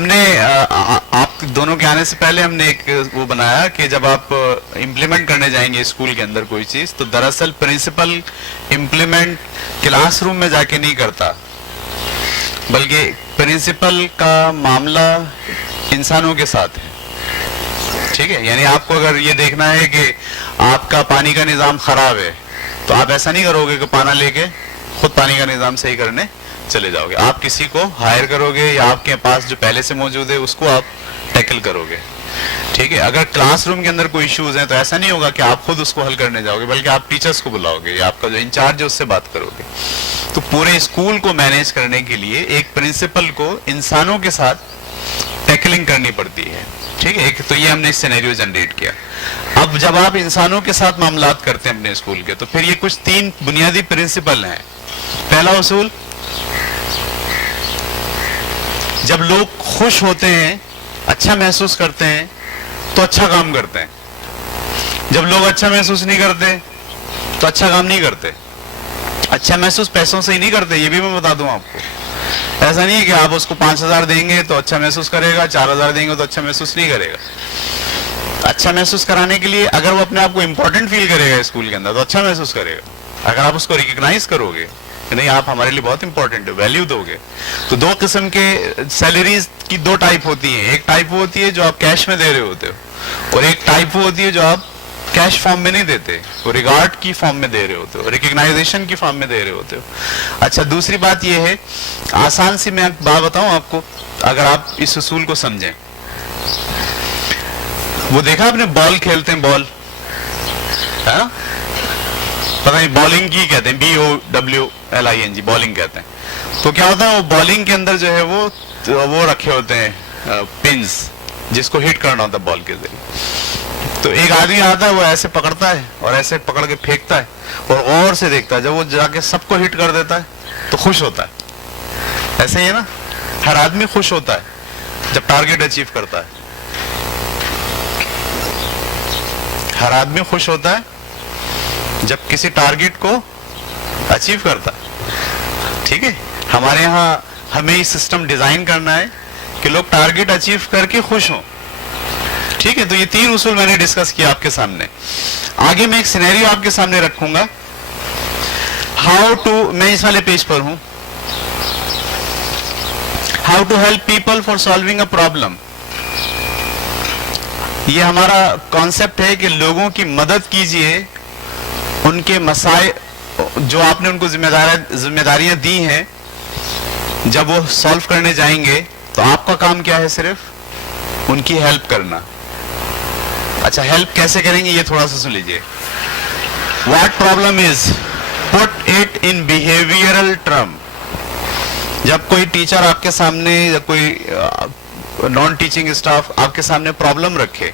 ہم نے آپ دونوں کے آنے سے پہلے ہم نے ایک وہ بنایا کہ جب آپ امپلیمنٹ کرنے جائیں گے اسکول کے اندر کوئی چیز، تو دراصل پرنسپل امپلیمنٹ کلاس روم میں جا کے نہیں کرتا، بلکہ پرنسپل کا معاملہ انسانوں کے ساتھ ہے. ٹھیک ہے، یعنی آپ کو اگر یہ دیکھنا ہے کہ آپ کا پانی کا نظام خراب ہے تو آپ ایسا نہیں کرو گے کہ پانا لے کے خود پانی کا نظام صحیح کرنے چلے جاؤ گے. آپ کسی کو ہائر کرو گے یا آپ کے پاس جو پہلے سے موجود ہے اس کو آپ ٹیکل کرو گے. ٹھیک ہے، اگر کلاس روم کے اندر کوئی ایشوز ہیں تو ایسا نہیں ہوگا کہ آپ خود اس کو حل کرنے جاؤ گے، بلکہ آپ ٹیچرز کو بلاؤ گے یا آپ کا جو انچارج ہے اس سے بات کرو گے. تو پورے اسکول کو مینیج کرنے کے لیے ایک پرنسپل کو انسانوں کے ساتھ ٹیکلنگ کرنی پڑتی ہے. ٹھیک ہے، تو یہ ہم نے سینیریو جنریٹ کیا. اب جب آپ انسانوں کے ساتھ معاملات کرتے ہیں اپنے اسکول کے، تو پھر یہ کچھ 3 بنیادی پرنسپل ہیں. پہلا اصول، جب لوگ خوش ہوتے ہیں، اچھا محسوس کرتے ہیں تو اچھا کام کرتے ہیں. جب لوگ اچھا محسوس نہیں کرتے تو اچھا کام نہیں کرتے. اچھا محسوس پیسوں سے ہی نہیں کرتے، یہ بھی میں بتا دوں آپ کو. ایسا نہیں ہے کہ آپ اس کو 5,000 دیں گے تو اچھا محسوس کرے گا، 4,000 دیں گے تو اچھا محسوس نہیں کرے گا. اچھا محسوس کرانے کے لیے اگر وہ اپنے آپ کو امپورٹنٹ فیل کرے گا اسکول کے اندر تو اچھا محسوس کرے گا. اگر آپ اس کو ریکگنائز کرو گے کہ نہیں آپ ہمارے لیے بہت امپورٹنٹ ہے، ویلیو دو گے. تو 2 قسم کے سیلریز کی 2 ٹائپ ہوتی ہیں. ایک ٹائپ وہ ہوتی ہے جو آپ کیش میں دے رہے ہوتے ہو، اور ایک ٹائپ وہ ہوتی ہے جو آپ کیش فارم میں نہیں دیتے، وہ ریگارڈ کی فارم میں دے رہے ہوتے ہو، ریکگنائزیشن کی فارم میں دے رہے ہوتے ہو. اچھا، دوسری بات یہ ہے، آسان سی میں بات بتاؤں آپ کو اگر آپ اس اصول کو سمجھیں. وہ دیکھا آپ نے بال کھیلتے ہیں، بال، ہاں پتہ نہیں بالنگ کی کہتے ہیں، BOWLING، بالنگ کہتے ہیں. تو کیا ہوتا ہے، وہ بالنگ کے اندر جو ہے وہ رکھے ہوتے ہیں پنز جس کو ہٹ کرنا ہوتا ہے بال کے ذریعے. تو ایک آدمی آتا ہے، وہ ایسے پکڑتا ہے اور ایسے پکڑ کے پھینکتا ہے اور غور سے دیکھتا ہے. جب وہ جا کے سب کو ہٹ کر دیتا ہے تو خوش ہوتا ہے. ایسے ہی ہے نا، ہر آدمی خوش ہوتا ہے جب ٹارگیٹ اچیو کرتا ہے. ہر آدمی خوش ہوتا ہے جب کسی ٹارگیٹ کو اچیو کرتا ہے. ٹھیک ہے، ہمارے ہاں ہمیں یہ سسٹم ڈیزائن کرنا ہے کہ لوگ ٹارگیٹ اچیو کر کے خوش ہوں. ٹھیک ہے، تو یہ 3 اصول میں نے ڈسکس کیا آپ کے سامنے. آگے میں ایک سینیریو آپ کے سامنے رکھوں گا. میں اس والے پیج پر ہوں. How to help people for solving a problem. یہ ہمارا کانسیپٹ ہے کہ لوگوں کی مدد کیجئے، ان کے مسائل جو آپ نے ان کو ذمہ داریاں دی ہیں، جب وہ سالو کرنے جائیں گے تو آپ کا کام کیا ہے؟ صرف ان کی ہیلپ کرنا. اچھا، ہیلپ کیسے کریں گے یہ تھوڑا سا سن لیجئے. What problem is, put it in behavioural term. جب کوئی ٹیچر آپ کے سامنے یا کوئی نان ٹیچنگ اسٹاف آپ کے سامنے پرابلم رکھے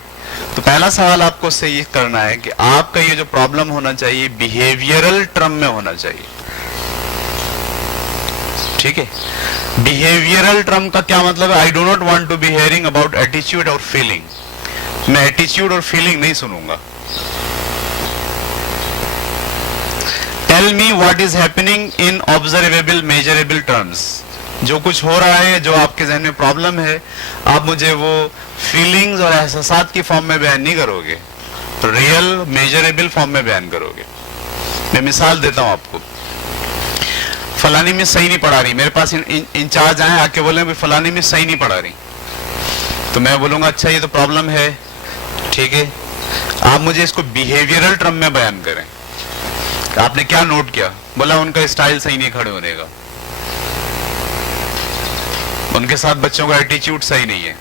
تو پہلا سوال آپ کو اس سے یہ کرنا ہے کہ آپ کا یہ جو پرابلم ہونا چاہیے بیہیویئرل ٹرم میں ہونا چاہیے. ٹھیک ہے، بیہیویئرل ٹرم کا کیا مطلب ہے؟ I do not want to be hearing about ایٹیچیوڈ اور فیلنگ. میں ایٹیچیوڈ اور فیلنگ نہیں سنوں گا. Tell me what is happening in observable measurable terms. جو کچھ ہو رہا ہے، جو آپ کے ذہن میں پرابلم ہے، آپ مجھے وہ فیلنگز اور احساسات کی فارم میں بیان نہیں کرو گے، ریئل میجریبل فارم میں بیان کرو گے. میں مثال دیتا ہوں آپ کو. فلانی میں صحیح نہیں پڑھا رہی، میرے پاس انچارج آئے آ کے بولیں فلانی میں صحیح نہیں پڑھا رہی، تو میں بولوں گا اچھا یہ تو پرابلم ہے. ٹھیک ہے، آپ مجھے اس کو بیہیویئرل ٹرم میں بیان کریں. آپ نے کیا نوٹ کیا؟ بولا ان کا اسٹائل صحیح نہیں کھڑے ہونے کا، ان کے ساتھ بچوں کا ایٹیچیوڈ صحیح نہیں ہے.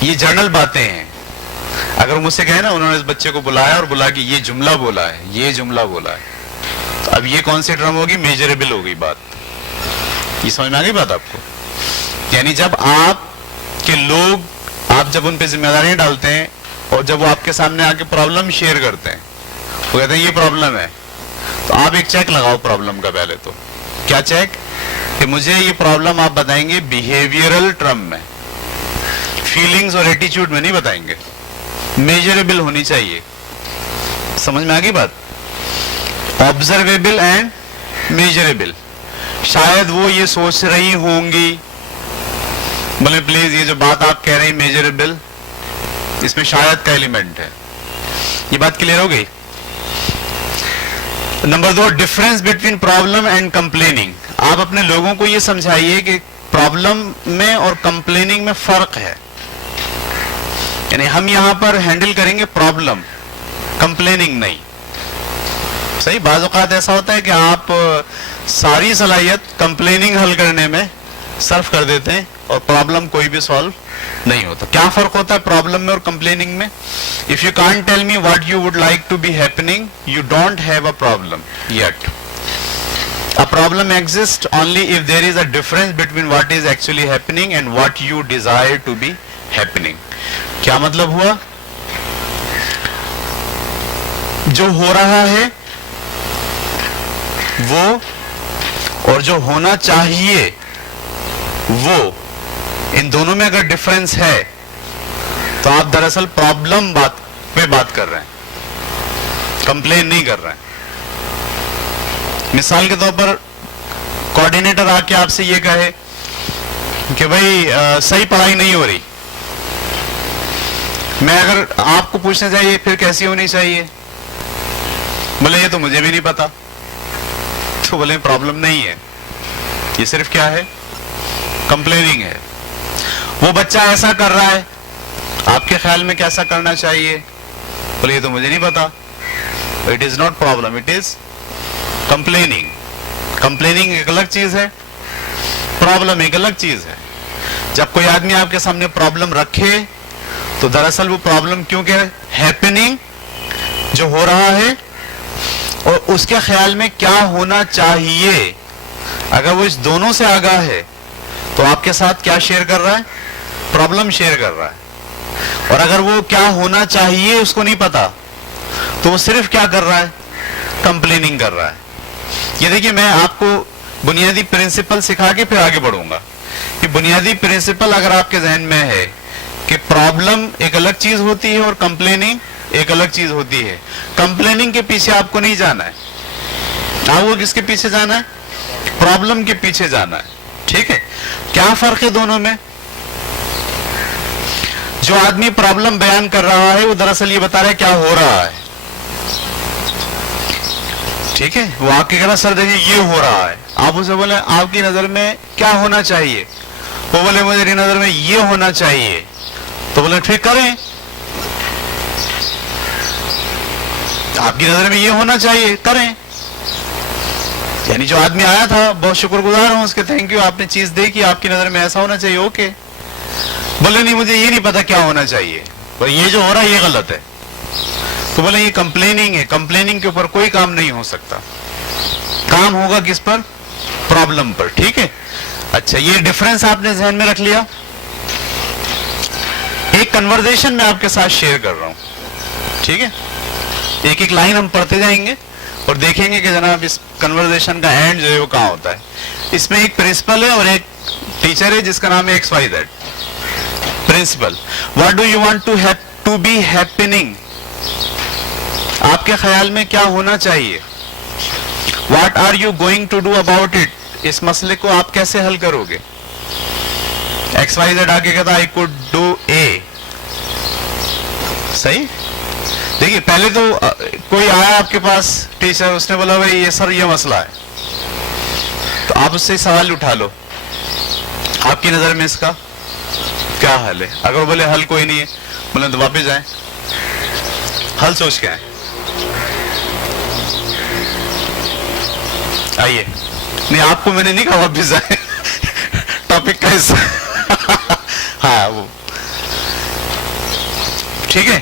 یہ جنرل باتیں ہیں. اگر مجھ سے کہیں نا انہوں نے اس بچے کو بلایا اور بلا کہ یہ جملہ بولا ہے، یہ جملہ بولا ہے، تو اب یہ کون سی ٹرم ہوگی؟ میجریبل ہوگی بات. یہ سمجھ میں آ گئی بات آپ کو؟ یعنی جب آپ کے لوگ، آپ جب ان پہ ذمہ داریاں ڈالتے ہیں اور جب وہ آپ کے سامنے آ کے پرابلم شیئر کرتے ہیں، وہ کہتے ہیں یہ پرابلم ہے، تو آپ ایک چیک لگاؤ پرابلم کا. پہلے تو کیا چیک؟ کہ مجھے یہ پرابلم آپ بتائیں گے بیہیویئرل ٹرم میں، فیلنگز اور ایٹیچیوڈ میں نہیں بتائیں گے. میجریبل ہونی چاہیے. سمجھ میں آ گئی بات؟ Observable and measurable. شاید وہ یہ سوچ رہی ہوں گی، بولے پلیز یہ جو بات آپ کہہ رہے ہیں میجریبل، اس میں شاید کا ایلیمنٹ ہے. یہ بات کلیئر ہو گئی. Number 2، difference between problem and complaining. آپ اپنے لوگوں کو یہ سمجھائیے کہ پرابلم میں اور کمپلیننگ میں فرق ہے. یعنی ہم یہاں پر ہینڈل کریں گے پرابلم، کمپلیننگ نہیں. صحیح. بعض اوقات ایسا ہوتا ہے کہ آپ ساری صلاحیت کمپلیننگ حل کرنے میں صرف کر دیتے ہیں اور پرابلم کوئی بھی سالو نہیں ہوتا. کیا فرق ہوتا ہے پرابلم میں اور کمپلیننگ میں؟ If you can't tell me what you would like to be happening, you don't have a problem yet. A problem exists only if there is a difference between what is actually happening and what you desire to be happening. کیا مطلب ہوا؟ جو ہو رہا ہے وہ اور جو ہونا چاہیے وہ، ان دونوں میں اگر ڈفرنس ہے تو آپ دراصل پرابلم پہ بات کر رہے ہیں، کمپلین نہیں کر رہے ہیں. مثال کے طور پر کوآرڈینیٹر آ کے آپ سے یہ کہے کہ بھائی صحیح پڑھائی نہیں ہو رہی، میں اگر آپ کو پوچھنا چاہیے پھر کیسی ہونی چاہیے، بولے یہ تو مجھے بھی نہیں پتا، تو بولے پرابلم نہیں ہے، یہ صرف کیا ہے؟ کمپلیننگ ہے. وہ بچہ ایسا کر رہا ہے، آپ کے خیال میں کیسا کرنا چاہیے، بولے یہ تو مجھے نہیں پتا. It is not problem, it is complaining. Complaining ایک الگ چیز ہے، پرابلم ایک الگ چیز ہے. جب کوئی آدمی آپ کے سامنے پرابلم رکھے تو دراصل وہ پرابلم کیونکہ ہیپننگ جو ہو رہا ہے اور اس کے خیال میں کیا ہونا چاہیے، اگر وہ اس دونوں سے آگاہ ہے تو آپ کے ساتھ کیا شیئر کر رہا ہے؟ پرابلم شیئر کر رہا ہے. اور اگر وہ کیا ہونا چاہیے اس کو نہیں پتا تو وہ صرف کیا کر رہا ہے؟ کمپلیننگ کر رہا ہے. یہ دیکھیے میں آپ کو بنیادی پرنسپل سکھا کے پھر آگے بڑھوں گا. کہ بنیادی پرنسپل اگر آپ کے ذہن میں ہے کہ پرابلم ایک الگ چیز ہوتی ہے اور کمپلیننگ ایک الگ چیز ہوتی ہے. کمپلیننگ کے پیچھے آپ کو نہیں جانا ہے، آپ کو کس کے پیچھے جانا ہے؟ پرابلم کے پیچھے جانا ہے. ٹھیک ہے. کیا فرق ہے دونوں میں؟ جو آدمی پرابلم بیان کر رہا ہے وہ دراصل یہ بتا رہا ہے کیا ہو رہا ہے. ٹھیک ہے. وہ آپ کے کہنا سر دیکھیے یہ ہو رہا ہے، آپ اسے بولے آپ کی نظر میں کیا ہونا چاہیے، وہ بولے میری نظر میں یہ ہونا چاہیے، تو بولے ٹھیک کریں، آپ کی نظر میں یہ ہونا چاہیے کریں. یعنی جو آدمی آیا تھا بہت شکر گزار ہوں اس کے، تھینک یو، آپ نے چیز دیکھی، آپ کی نظر میں ایسا ہونا چاہیے، اوکے. بولے نہیں مجھے یہ نہیں پتا کیا ہونا چاہیے، اور یہ جو ہو رہا ہے یہ غلط ہے، تو بولے یہ کمپلیننگ ہے. کمپلیننگ کے اوپر کوئی کام نہیں ہو سکتا، کام ہوگا کس پر؟ پرابلم پر. ٹھیک ہے. اچھا یہ ڈفرنس آپ نے ذہن میں رکھ لیا. ایک کنورزیشن میں آپ کے ساتھ شیئر کر رہا ہوں. ٹھیک ہے. ایک ایک لائن ہم پڑھتے جائیں گے اور دیکھیں گے کہ جناب اس کنورزیشن کا اینڈ جو ہے وہ کہاں ہوتا ہے. اس میں ایک پرنسپل ہے اور ایک ٹیچر ہے جس کا نام ہے XYZ. Principal, what do you want to be happening, آپ کے خیال میں کیا ہونا چاہیے. What are you going to do about it, اس مسئلے کو آپ کیسے حل کرو گے. XYZ آگے کہتا I could do A. صحیح. دیکھیے پہلے تو کوئی آیا آپ کے پاس ٹیچر، اس نے بولا بھائی یہ سر یہ مسئلہ ہے، تو آپ اس سے سوال اٹھا لو، آپ کی نظر میں اس کا کیا حل ہے. اگر بولے حل کوئی نہیں ہے، بولے تو واپس جائیں، حل سوچ کے آئیں. آئیے. نہیں آپ کو میں نے نہیں کہا واپس جائیں، ٹاپک کا حصہ. ہاں وہ ٹھیک ہے.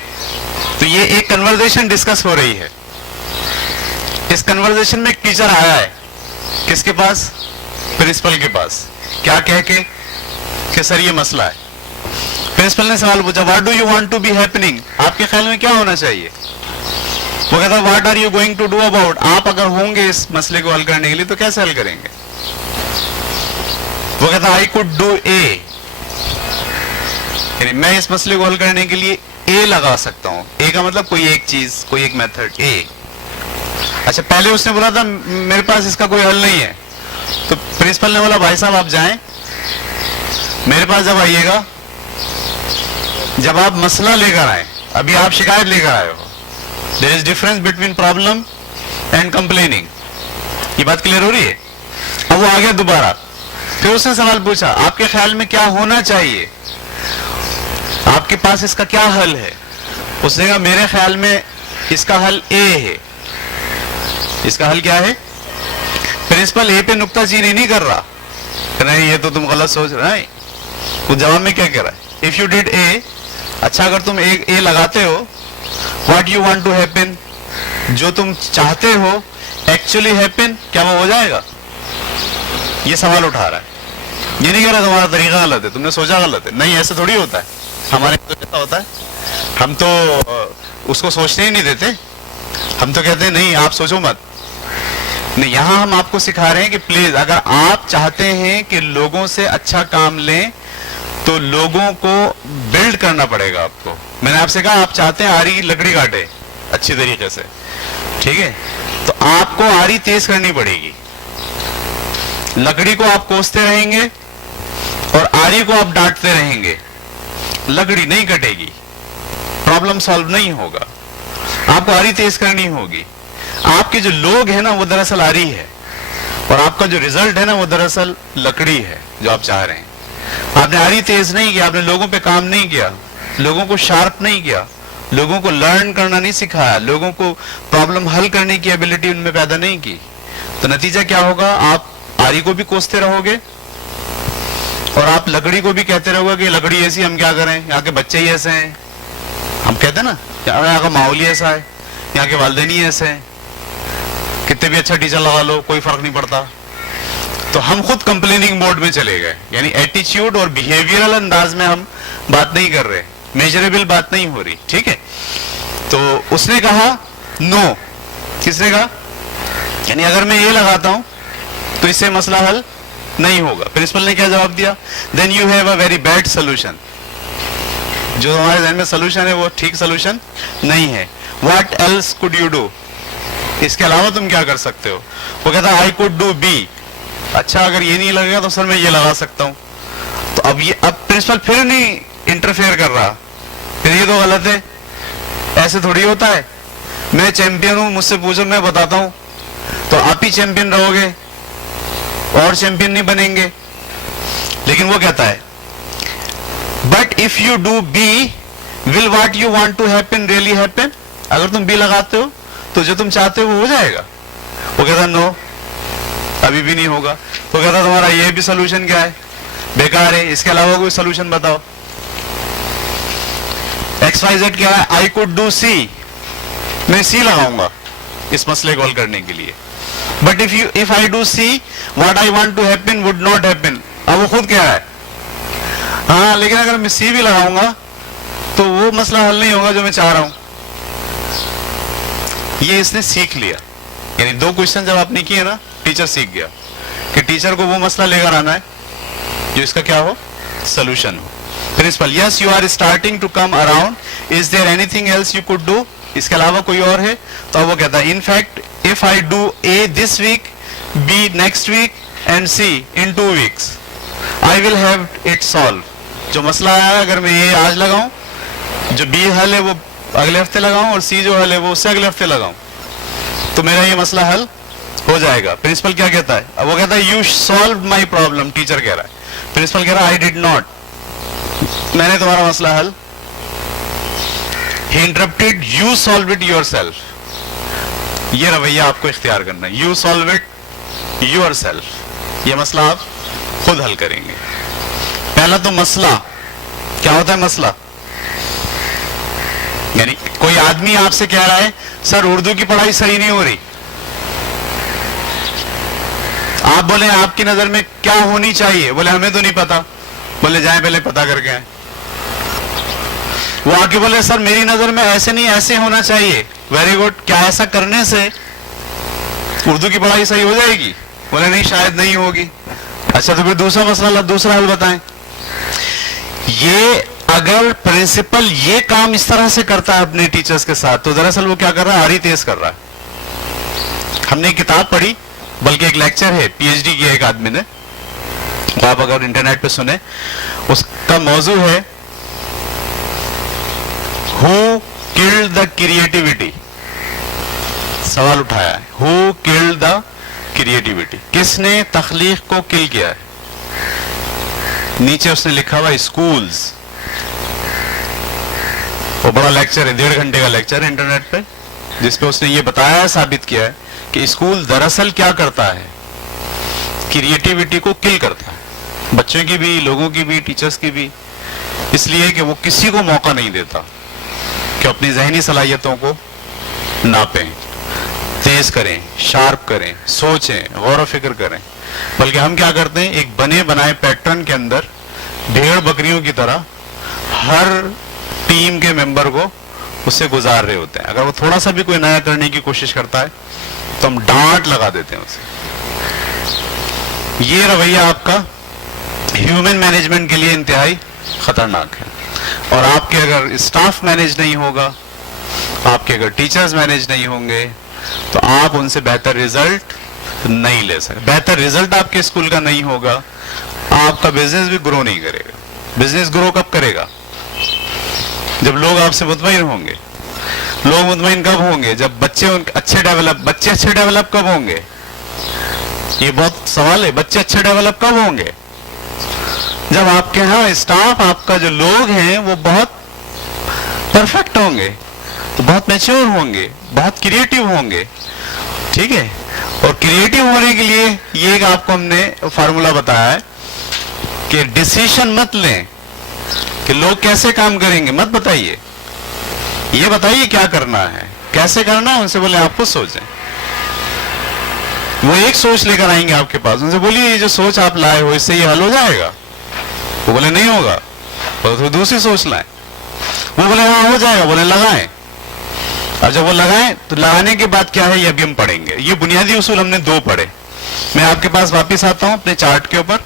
تو یہ ایک کنورزیشن ڈسکس ہو رہی ہے. اس کنورزیشن میں ایک ٹیچر آیا ہے کس کے پاس؟ پرنسپل کے پاس. کیا کہہ کے کہ سر یہ مسئلہ ہے. پرنسپل نے سوال پوچھا what do you want to be happening, آپ کے خیال میں کیا ہونا چاہیے. وہ کہتا what are you going to do about, آپ اگر ہوں گے اس مسئلے کو حل کرنے کے لیے تو کیسے حل کریں گے. وہ کہتا I could do A، یعنی میں اس مسئلے کو حل کرنے کے لیے A لگا سکتا ہوں. A کا مطلب کوئی ایک چیز، کوئی ایک میتھڈ A. اچھا پہلے اس نے بولا تھا میرے پاس اس کا کوئی حل نہیں ہے، تو پرنسپل نے بولا بھائی صاحب آپ جائیں میرے پاس جب آئیے گا، جب آپ مسئلہ لے کر آئے، ابھی آپ شکایت لے کر آئے ہو، there is difference between problem and complaining. یہ بات کلیئر ہو رہی ہے؟ اب وہ آ گیا دوبارہ، پھر اس نے سوال پوچھا آپ کے خیال میں کیا ہونا چاہیے، آپ کے پاس اس کا کیا حل ہے؟ اس نے کہا میرے خیال میں اس کا حل اے ہے. اس کا حل کیا ہے؟ پرنسپل اے پہ نکتہ چینی نہیں کر رہا کہ نہیں یہ تو تم غلط سوچ رہے ہیں. وہ جواب میں کیا کہہ رہا ہے؟ اف یو ڈیڈ اے، اچھا اگر تم اے لگاتے ہو، what you want to happen, جو تم چاہتے ہو ایکچولی ہیپن، کیا وہ ہو جائے گا؟ یہ سوال اٹھا رہا ہے. یہ نہیں کہہ رہا تمہارا طریقہ غلط ہے، تم نے سوچا غلط ہے. نہیں، ایسے تھوڑی ہوتا ہے. ہمارے تو ایسا ہوتا ہے، ہم تو اس کو سوچنے ہی نہیں دیتے. ہم تو کہتے ہیں نہیں آپ سوچو مت. نہیں، یہاں ہم آپ کو سکھا رہے ہیں کہ پلیز اگر آپ چاہتے ہیں کہ لوگوں سے اچھا کام لیں تو لوگوں کو بلڈ کرنا پڑے گا آپ کو. میں نے آپ سے کہا آپ چاہتے ہیں آری لکڑی کاٹے اچھی طریقے سے، ٹھیک ہے، تو آپ کو آری تیز کرنی پڑے گی. لکڑی کو آپ کوستے رہیں گے اور آری کو آپ ڈانٹتے رہیں گے، لکڑی نہیں کٹے گی، پرابلم سالو نہیں ہوگا. آپ کو آری تیز کرنی ہوگی. آپ کے جو لوگ ہیں نا وہ دراصل آری ہے، اور آپ کا جو ریزلٹ ہے نا وہ دراصل لکڑی ہے جو آپ چاہ رہے ہیں. آپ نے آری تیز نہیں کیا، آپ نے لوگوں پہ کام نہیں کیا، لوگوں کو شارپ نہیں کیا، لوگوں کو لرن کرنا نہیں سکھایا، لوگوں کو پرابلم حل کرنے کی ایبلٹی ان میں پیدا نہیں کی. تو نتیجہ کیا ہوگا؟ آپ آری کو بھی کوستے رہو گے اور آپ لکڑی کو بھی کہتے رہو گے کہ لکڑی ایسی، ہم کیا کریں، یہاں کے بچے ہی ایسے ہیں. ہم کہتے ہیں نا یہاں کا ماحول ہی ایسا ہے، یہاں کے والدین ہی ایسے ہیں، کتنے بھی اچھا ٹیچر لگا لو کوئی فرق نہیں پڑتا. تو ہم خود کمپلیننگ موڈ میں چلے گئے. یعنی ایٹیچیوڈ اور بیہیویئرل انداز میں ہم بات نہیں کر رہے، میجریبل بات نہیں ہو رہی، ٹھیک ہے. تو اس نے کہا نو. کس نے کہا؟ یعنی اگر میں یہ لگاتا ہوں تو اس سے مسئلہ حل نہیں ہوگا. پرنسپل نے کیا جواب دیا؟ Then you have a very bad solution. جو ہمارے ذہن میں سولوشن ہے وہ ٹھیک سولوشن نہیں ہے. What else could you do? اس کے علاوہ تم کیا کر سکتے ہو؟ وہ کہتا آئی کوڈ ڈو بی. اچھا اگر یہ نہیں لگے گا تو سر میں یہ لگا سکتا ہوں. تو اب پرنسپل پھر نہیں انٹرفیئر کر رہا، پھر یہ تو غلط ہے، ایسے تھوڑی ہوتا ہے. میں چیمپئن ہوں، مجھ سے پوچھو میں بتاتا ہوں، تو آپ ہی چیمپئن رہو گے اور چیمپئن نہیں بنیں گے. لیکن وہ کہتا ہے but if you do believe what you want to happen really happen. اگر تم بی لگاتے ہو تو جو تم چاہتے ہو وہ ہو جائے گا. وہ کہتا نو، ابھی بھی نہیں ہوگا. وہ کہتا تمہارا یہ بھی سولوشن کیا ہے؟ بیکار ہے، اس کے علاوہ کوئی سولوشن بتاؤ. ایکس وائی زیڈ کیا ہے؟ I could do see. میں سی لگاؤں گا اس مسئلے کو حل کرنے کے لیے. But if I do see what I want to happen would not happen. اب وہ خود کہہ رہا ہے ہاں لیکن اگر میں سی بھی لگاؤں گا تو وہ مسئلہ حل نہیں ہوگا جو میں چاہ رہا ہوں. یہ اس نے سیکھ لیا. یعنی دو کوشچن جب آپ نے کیے نا، ٹیچر سیکھ گیا کہ ٹیچر کو وہ مسئلہ لے کر آنا ہے جو اس کا کیا ہو، سولوشن ہو. Principal yes you are starting to come around, is there anything else you could do? اس کے علاوہ کوئی اور ہے؟ تو اب وہ کہتا ہے in fact if I do A this week, B next week and C in 2 weeks, I will have it solved. جو مسئلہ آیا ہے اگر میں A آج لگاؤں، جو B حل ہے وہ اگلے ہفتے لگاؤں، اور C جو حل ہے وہ اس سے اگلے ہفتے لگاؤں، تو میرا یہ مسئلہ حل ہو جائے گا. پرنسپل کیا کہتا ہے؟ اب وہ کہتا ہے you solved my problem. Teacher کہہ رہا ہے، پرنسپل کہہ رہا ہے I did not. میں نے تمہارا مسئلہ حل. He interrupted, you solve it yourself. یہ رویہ آپ کو اختیار کرنا ہے. You solve it your self. یہ مسئلہ آپ خود حل کریں گے. پہلا تو مسئلہ کیا ہوتا ہے؟ مسئلہ یعنی کوئی آدمی آپ سے کہہ رہا ہے سر اردو کی پڑھائی صحیح نہیں ہو رہی. آپ بولے آپ کی نظر میں کیا ہونی چاہیے؟ بولے ہمیں تو نہیں پتا. بولے جائیں پہلے پتا کر کے آئیں. وہ آ کے بولے سر میری نظر میں ایسے نہیں ایسے ہونا چاہیے. Very good. کیا ایسا کرنے سے اردو کی پڑھائی صحیح ہو جائے گی؟ بولے نہیں شاید نہیں ہوگی. اچھا تو پھر دوسرا مسئلہ، دوسرا حل بتائیں. یہ اگر پرنسپل یہ کام اس طرح سے کرتا ہے اپنے ٹیچرز کے ساتھ تو دراصل وہ کیا کر رہا ہے؟ آری تیز کر رہا ہے. ہم نے ایک کتاب پڑھی، بلکہ ایک لیکچر ہے پی ایچ ڈی کیا ایک آدمی نے، آپ اگر انٹرنیٹ پہ سنیں, اس کا موضوع ہے ہو کلڈ دا کریٹیوٹی. سوال اٹھایا ہے, ہو کلڈ دا کریٹیوٹی, کس نے تخلیق کو کل کیا ہے. نیچے اس نے لکھا ہوا اسکولز. وہ بڑا لیکچر ہے, 1.5 گھنٹے کا لیکچر ہے انٹرنیٹ پہ, جس پہ اس نے یہ بتایا ہے, ثابت کیا ہے کہ اسکول دراصل کیا کرتا ہے, کریٹیوٹی کو کل کرتا ہے, بچوں کی بھی, لوگوں کی بھی, ٹیچرز کی بھی. اس لیے کہ وہ کسی کو موقع نہیں دیتا کہ اپنی ذہنی صلاحیتوں کو ناپیں, تیز کریں, شارپ کریں, سوچیں, غور و فکر کریں. بلکہ ہم کیا کرتے ہیں, ایک بنے بنائے پیٹرن کے اندر بھیڑ بکریوں کی طرح ہر ٹیم کے ممبر کو اس سے گزار رہے ہوتے ہیں. اگر وہ تھوڑا سا بھی کوئی نیا کرنے کی کوشش کرتا ہے تو ہم ڈانٹ لگا دیتے ہیں اسے. یہ رویہ آپ کا ہیومن مینجمنٹ کے لیے انتہائی خطرناک ہے. اور آپ کے اگر اسٹاف مینیج نہیں ہوگا, آپ کے اگر ٹیچرز مینیج نہیں ہوں گے, تو آپ ان سے بہتر رزلٹ نہیں لے سکتے. بہتر رزلٹ آپ کے اسکول کا نہیں ہوگا, آپ کا بزنس بھی گرو نہیں کرے گا. بزنس گرو کب کرے گا؟ جب لوگ آپ سے مطمئن ہوں گے. لوگ مطمئن کب ہوں گے؟ جب بچے اچھے ڈیولپ کب ہوں گے؟ یہ بہت سوال ہے. بچے اچھے ڈیولپ کب ہوں گے؟ جب آپ کے ہاں اسٹاف, آپ کا جو لوگ ہیں وہ بہت پرفیکٹ ہوں گے, تو بہت میچور ہوں گے, بہت کریٹو ہوں گے. ٹھیک ہے. اور کریٹو ہونے کے لیے یہ ایک آپ کو ہم نے فارمولا بتایا ہے کہ ڈیسیشن مت لیں کہ لوگ کیسے کام کریں گے, مت بتائیے. یہ بتائیے کیا کرنا ہے, کیسے کرنا ہے. ان سے بولے آپ خود سوچیں. وہ ایک سوچ لے کر آئیں گے آپ کے پاس. ان سے بولیے یہ جو سوچ آپ لائے ہو اس سے یہ حل ہو جائے گا. وہ بولے نہیں ہوگا, تو دوسری سوچ لائیں. وہ بولے ہاں ہو جائے گا. بولے لگائیں. اور جب وہ لگائیں تو لگانے کے بعد کیا ہے یہ ابھی ہم پڑھیں گے. یہ بنیادی اصول ہم نے 2 پڑھے. میں آپ کے پاس واپس آتا ہوں اپنے چارٹ کے اوپر.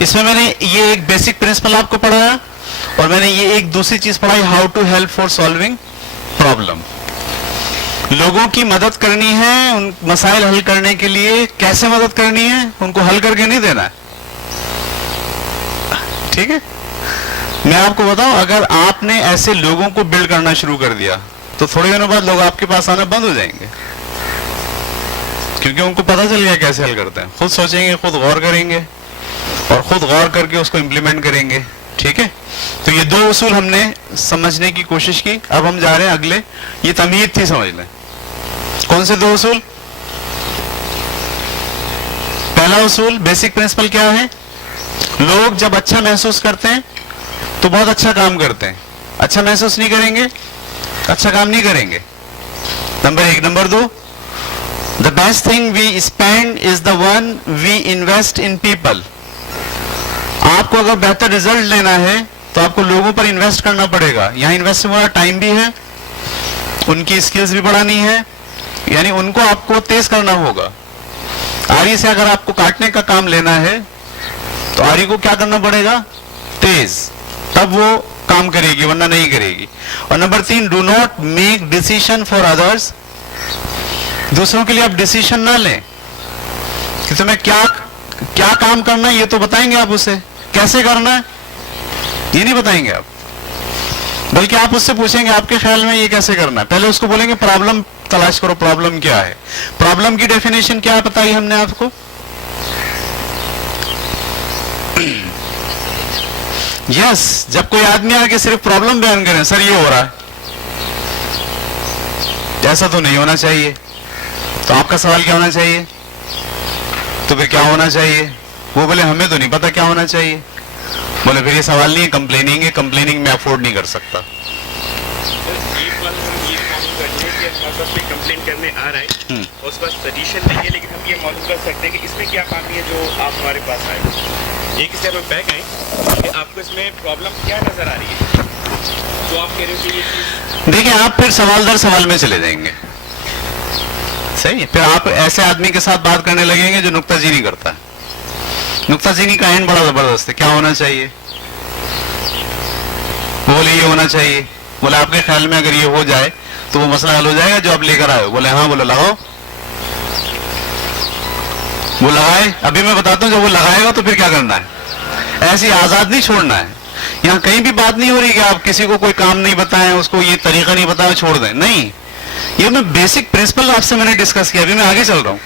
اس میں میں نے یہ ایک بیسک پرنسپل آپ کو پڑھایا, اور میں نے یہ ایک دوسری چیز پڑھائی, how to help for solving problem. لوگوں کی مدد کرنی ہے, ان مسائل حل کرنے کے لیے. کیسے مدد کرنی ہے؟ ان کو حل کر کے نہیں دینا ہے. ٹھیک ہے. میں آپ کو بتاؤں, اگر آپ نے ایسے لوگوں کو بلڈ کرنا شروع کر دیا تو تھوڑے دنوں بعد لوگ آپ کے پاس آنا بند ہو جائیں گے, کیونکہ ان کو پتہ چل گیا کیسے حل کرتے ہیں. خود سوچیں گے, خود غور کریں گے, اور خود غور کر کے اس کو امپلیمنٹ کریں گے. ٹھیک ہے. تو یہ 2 اصول ہم نے سمجھنے کی کوشش کی. اب ہم جا رہے ہیں اگلے. یہ تمہید تھی, سمجھ لیں. کون سے 2 اصول؟ پہلا اصول, بیسک پرنسپل کیا ہے؟ لوگ جب اچھا محسوس کرتے ہیں تو بہت اچھا کام کرتے ہیں. اچھا محسوس نہیں کریں گے, اچھا کام نہیں کریں گے. Number 1. Number 2, the best thing we spend is the one we invest in people. آپ کو اگر بہتر رزلٹ لینا ہے تو آپ کو لوگوں پر انویسٹ کرنا پڑے گا. یہاں انویسٹ ہوا ٹائم بھی ہے, ان کی اسکلز بھی بڑھانی ہے, یعنی ان کو آپ کو تیز کرنا ہوگا. آری سے اگر آپ کو کاٹنے کا کام لینا ہے تو آری کو کیا کرنا پڑے گا؟ تیز. تب وہ کام کرے گی, ورنہ نہیں کرے گی. اور number 3, do not make decision for others. دوسروں کے لیے آپ ڈیسیشن نہ لیں کہ تمہیں کیا کام کرنا ہے, یہ تو بتائیں گے آپ اسے. کیسے کرنا ہے یہ نہیں بتائیں گے آپ, بلکہ آپ اس سے پوچھیں گے آپ کے خیال میں یہ کیسے کرنا ہے. پہلے اس کو بولیں گے پرابلم تلاش کرو, پرابلم کیا ہے. پرابلم کی ڈیفینیشن کیا بتائی ہم نے آپ کو؟ یس, جب کوئی آدمی آ کے صرف پرابلم بیان کرے, سر یہ ہو رہا ہے, ایسا تو نہیں ہونا چاہیے. تو آپ کا سوال کیا ہونا چاہیے؟ تو پھر کیا ہونا چاہیے؟ وہ بولے ہمیں تو نہیں پتا کیا ہونا چاہیے. بولے پھر یہ سوال نہیں ہے, کمپلیننگ ہے. کمپلیننگ میں افورڈ نہیں کر سکتا. کمپلین کرنے آ رہا ہے, اس کا سجیشن نہیں ہے, لیکن ہم یہ معلوم کر سکتے ہیں کہ اس میں کیا خامی ہے جو آپ ہمارے پاس آئے. ایک اسٹیپ ہم بیک آئیں کہ آپ کو اس میں پرابلم کیا نظر آ رہی ہے, تو آپ کہہ رہے ہو کہ یہ دیکھیں, آپ پھر سوال در سوال میں چلے جائیں گے. صحیح ہے. پھر آپ ایسے آدمی کے ساتھ بات کرنے لگیں گے جو نکتہ چینی کرتا ہے. نکتہ چینی کا اینڈ بڑا زبردست ہے. کیا ہونا چاہیے؟ بولے یہ ہونا چاہیے. بولے آپ کے خیال میں اگر یہ ہو جائے تو وہ مسئلہ حل ہو جائے گا جو آپ لے کر آئے ہو. بولے ہاں, بولے لگاؤ. وہ لگائے, ابھی میں بتاتا ہوں جب وہ لگائے گا تو پھر کیا کرنا ہے. ایسی آزاد نہیں چھوڑنا ہے. یہاں کہیں بھی بات نہیں ہو رہی کہ آپ کسی کو کوئی کام نہیں بتائیں, اس کو یہ طریقہ نہیں بتائیں چھوڑ دیں, نہیں. یہ میں بیسک پرنسپل آپ سے میں نے ڈسکس کیا, ابھی میں آگے چل رہا ہوں.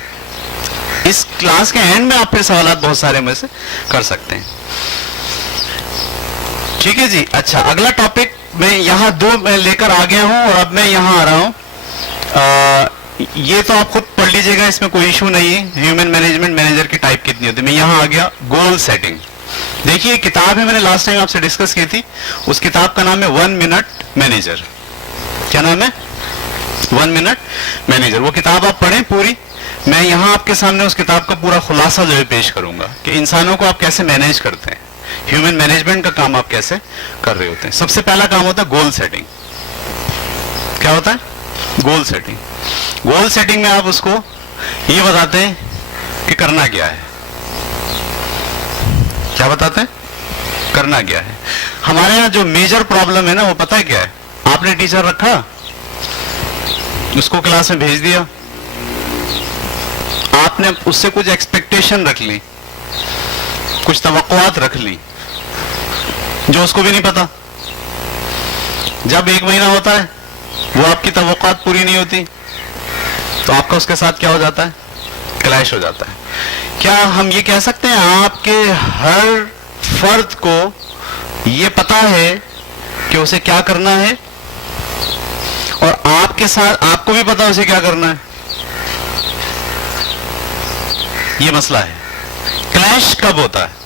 اس کلاس کے اینڈ میں آپ پھر سوالات بہت سارے میں سے کر سکتے ہیں. ٹھیک ہے جی. اچھا, اگلا ٹاپک میں یہاں دو میں لے کر آ گیا ہوں, اور اب میں یہاں آ رہا ہوں. یہ تو آپ خود پڑھ لیجئے گا, اس میں کوئی ایشو نہیں ہے. ہیومن مینجمنٹ مینیجر کی ٹائپ کتنی ہوتی ہے. میں یہاں آ گیا گول سیٹنگ. دیکھیے کتاب ہے, میں نے لاسٹ ٹائم آپ سے ڈسکس کی تھی, اس کتاب کا نام ہے 1 منٹ مینیجر. کیا نام ہے؟ 1 منٹ مینیجر. وہ کتاب آپ پڑھیں پوری. میں یہاں آپ کے سامنے اس کتاب کا پورا خلاصہ جو ہے پیش کروں گا کہ انسانوں کو آپ کیسے مینیج کرتے ہیں, ہیومن مینجمنٹ کا کام آپ کیسے کر رہے ہوتے ہیں. سب سے پہلا کام ہوتا ہے گول سیٹنگ. کیا ہوتا ہے؟ Goal setting. گول سیٹنگ میں آپ اس کو یہ بتاتے ہیں کہ کرنا کیا ہے. کیا بتاتے ہیں؟ کرنا کیا ہے. ہمارے یہاں جو میجر پرابلم ہے نا, وہ پتہ ہے کیا ہے؟ آپ نے ٹیچر رکھا, اس کو کلاس میں بھیج دیا, آپ نے اس سے کچھ ایکسپیکٹیشن رکھ لی, کچھ توقعات رکھ لی جو اس کو بھی نہیں پتا. جب 1 مہینہ ہوتا ہے وہ آپ کی توقعات پوری نہیں ہوتی, تو آپ کا اس کے ساتھ کیا ہو جاتا ہے؟ کلیش ہو جاتا ہے. کیا ہم یہ کہہ سکتے ہیں آپ کے ہر فرد کو یہ پتا ہے کہ اسے کیا کرنا ہے, اور آپ کے ساتھ آپ کو بھی پتا اسے کیا کرنا ہے؟ یہ مسئلہ ہے. کلیش کب ہوتا ہے؟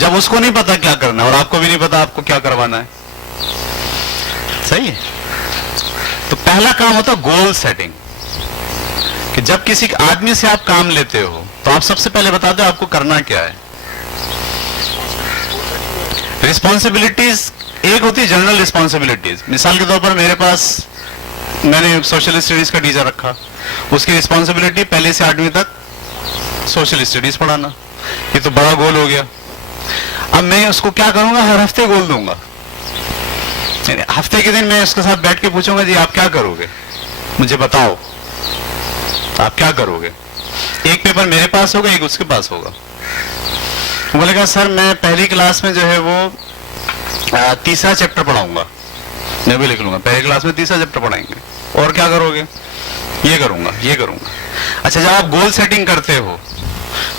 جب اس کو نہیں پتا کیا کرنا ہے اور آپ کو بھی نہیں پتا آپ کو کیا کروانا ہے. صحیح ہے. تو پہلا کام ہوتا ہے گول سیٹنگ, کہ جب کسی آدمی سے آپ کام لیتے ہو تو آپ سب سے پہلے بتا دو آپ کو کرنا کیا ہے. رسپانسبلٹیز ایک ہوتی ہے جنرل رسپانسبلٹیز. مثال کے طور پر میرے پاس, میں نے سوشل اسٹڈیز کا ٹیچر رکھا, اس کی رسپانسبلٹی پہلے سے 8ویں تک سوشل اسٹڈیز پڑھانا. یہ تو بڑا گول ہو گیا. اب میں اس کو کیا کروں گا؟ ہر ہفتے گول دوں گا. یعنی ہفتے کے دن میں اس کے ساتھ بیٹھ کے پوچھوں گا جی آپ کیا کرو گے, مجھے بتاؤ آپ کیا کرو گے. ایک پیپر میرے پاس ہوگا, ایک اس کے پاس ہوگا. بولے گا سر میں پہلی کلاس میں جو ہے وہ 3 چیپٹر پڑھاؤں گا. میں بھی لکھ لوں گا پہلی کلاس میں 3 چیپٹر پڑھائیں گے. اور کیا کرو گے؟ یہ کروں گا, یہ کروں گا. اچھا, جب آپ گول سیٹنگ کرتے ہو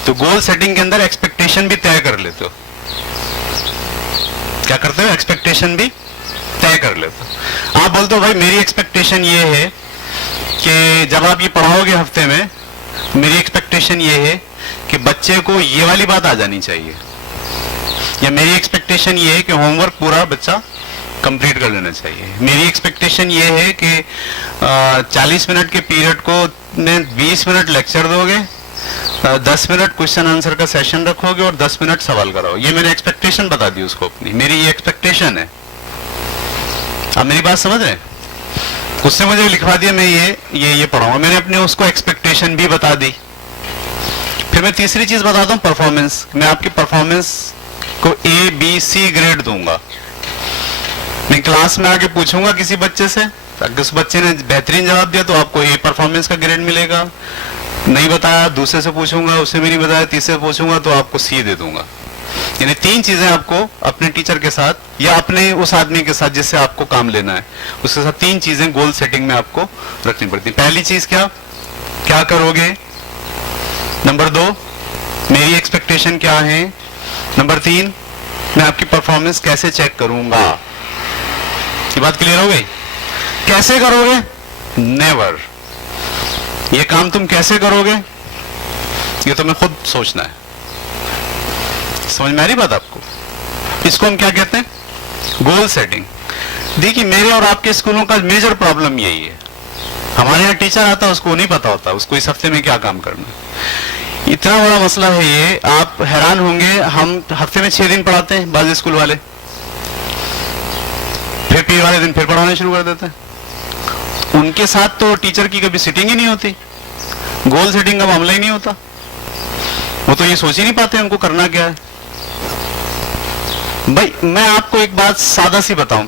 تو گول سیٹنگ کے اندر ایکسپیکٹیشن بھی طے کر لیتے ہو. کیا کرتے ہو؟ ایکسپیکٹیشن بھی طے کر لیتے ہو. آپ بولتے ہو بھائی میری ایکسپیکٹیشن یہ ہے کہ جب آپ یہ پڑھاؤ گے ہفتے میں, میری ایکسپیکٹیشن یہ ہے کہ بچے کو یہ والی بات آ جانی چاہیے, یا میری ایکسپیکٹیشن یہ ہے کہ ہوم ورک پورا بچہ کمپلیٹ کر لینا چاہیے. میری ایکسپیکٹیشن یہ ہے کہ 40 منٹ کے پیریڈ کو 20 منٹ لیکچر دو گے, 10 منٹ کوشچن آنسر کا سیشن رکھو گے, اور 10 منٹ سوال کراؤ. یہ میں نے ایکسپیکٹیشن بتا دی اس کو اپنی, میری یہ ایکسپیکٹیشن ہے. آپ میری بات سمجھ رہے ہیں؟ اس نے مجھے لکھوا دیا میں یہ پڑھاؤں گا. میں نے اپنے اس کو ایکسپیکٹیشن بھی بتا دی. پھر میں تیسری چیز بتاتا ہوں, پرفارمنس. میں آپ کی پرفارمنس کو ABC گریڈ دوں گا. میں کلاس میں آ کے پوچھوں گا کسی بچے سے, اگر اس بچے نے بہترین جواب دیا تو آپ کو A پرفارمنس کا گریڈ ملے گا. نہیں بتایا دوسرے سے پوچھوں گا, اس سے بھی نہیں بتایا تیسرے سے پوچھوں گا تو آپ کو C دے دوں گا. یعنی 3 چیزیں آپ کو اپنے ٹیچر کے ساتھ یا اپنے اس آدمی کے ساتھ جس سے آپ کو کام لینا ہے, اس کے ساتھ 3 چیزیں گول سیٹنگ میں آپ کو رکھنی پڑتی. پہلی چیز کیا کرو گے. نمبر 2, میری ایکسپیکٹیشن کیا ہے. نمبر 3, میں آپ کی پرفارمنس کیسے چیک کروں گا. یہ بات کلیئر ہو گئی؟ کیسے کرو گے؟ نیور. یہ کام تم کیسے کرو گے یہ تمہیں خود سوچنا ہے. سمجھ میں آ رہی بات آپ کو؟ اس کو ہم کیا کہتے ہیں؟ Goal setting. دیکھیے میرے اور آپ کے اسکولوں کا میجر پرابلم یہی ہے. ہمارے یہاں ٹیچر آتا ہے, اس کو نہیں پتا ہوتا اس کو اس ہفتے میں کیا کام کرنا ہے. اتنا بڑا مسئلہ ہے یہ, آپ حیران ہوں گے. ہم ہفتے میں 6 دن پڑھاتے ہیں بعض اسکول والے, پھر پیر والے دن پھر پڑھانا شروع کر دیتے ہیں. ان کے ساتھ تو ٹیچر کی کبھی سیٹنگ ہی نہیں ہوتی, گول سیٹنگ کا معاملہ ہی نہیں ہوتا. وہ تو یہ سوچ ہی نہیں پاتے ان کو کرنا کیا ہے. بھائی میں آپ کو ایک بات سادہ سی بتاؤں,